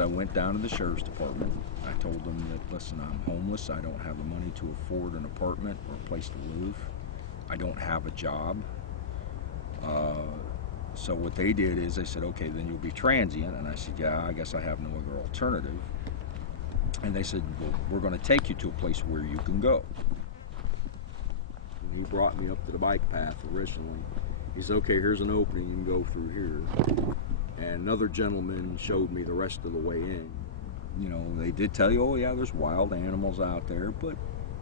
I went down to the sheriff's department. I told them that, listen, I'm homeless. I don't have the money to afford an apartment or a place to live. I don't have a job. So what they did is they said, okay, then you'll be transient. And I said, yeah, I guess I have no other alternative. And they said, well, we're going to take you to a place where you can go. And he brought me up to the bike path originally. He said, okay, here's an opening, you can go through here. And another gentleman showed me the rest of the way in. You know, they did tell you, oh yeah, there's wild animals out there, but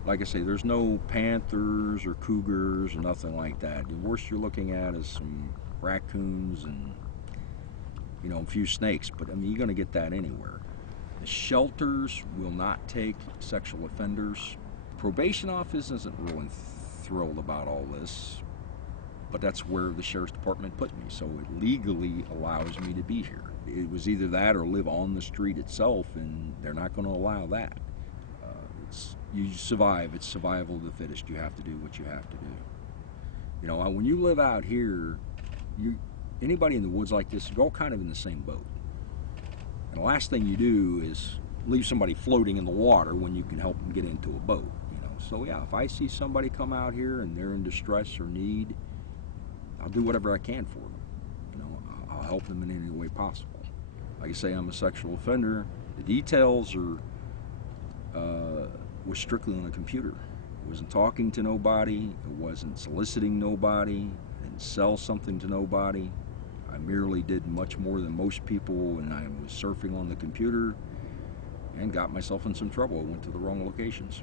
like I say, there's no panthers or cougars or nothing like that. The worst you're looking at is some raccoons and, you know, a few snakes, but I mean, you're going to get that anywhere. The shelters will not take sexual offenders. Probation office isn't really thrilled about all this, but that's where the sheriff's department put me, so it legally allows me to be here. It was either that or live on the street itself, and they're not going to allow that. You survive. It's survival of the fittest. You have to do what you have to do. You know, when you live out here, anybody in the woods like this, you're all kind of in the same boat. And the last thing you do is leave somebody floating in the water when you can help them get into a boat. You know, so yeah, if I see somebody come out here and they're in distress or need, I'll do whatever I can for them. You know, I'll help them in any way possible. Like I say, I'm a sexual offender. The details was strictly on the computer. I wasn't talking to nobody. I wasn't soliciting nobody. I didn't sell something to nobody. I merely did much more than most people, and I was surfing on the computer and got myself in some trouble. I went to the wrong locations.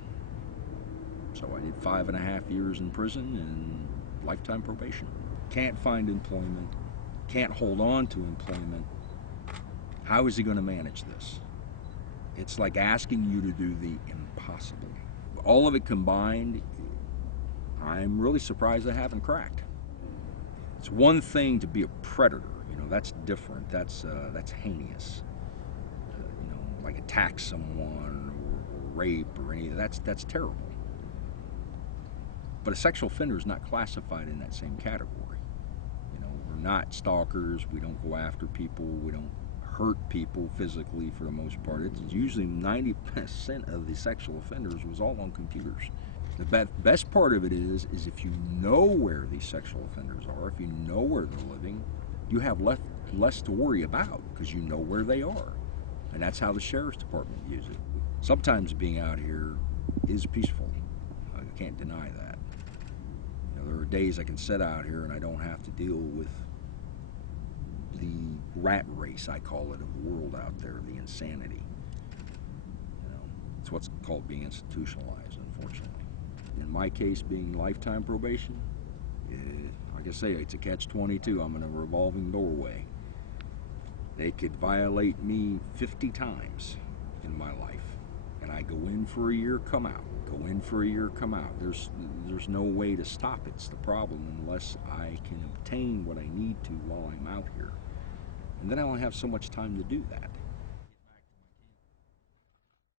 So I did 5.5 years in prison and lifetime probation. Can't find employment, can't hold on to employment. How is he going to manage this? It's like asking you to do the impossible. All of it combined, I'm really surprised I haven't cracked. It's one thing to be a predator, you know, that's different, that's heinous. You know, like attack someone or rape or anything, that's terrible. But a sexual offender is not classified in that same category. You know, we're not stalkers, we don't go after people, we don't hurt people physically for the most part. It's usually 90% of the sexual offenders was all on computers. The best part of it is if you know where these sexual offenders are, if you know where they're living, you have less to worry about because you know where they are. And that's how the sheriff's department views it. Sometimes being out here is peaceful. I can't deny that. You know, there are days I can sit out here and I don't have to deal with the rat race, I call it, of the world out there, the insanity. You know, it's what's called being institutionalized, unfortunately. In my case, being lifetime probation, like I say, it's a catch-22. I'm in a revolving doorway. They could violate me 50 times in my life, and I go in for a year, come out. Go in for a year, come out. There's no way to stop it. It's the problem, unless I can obtain what I need to while I'm out here. And then I only have so much time to do that.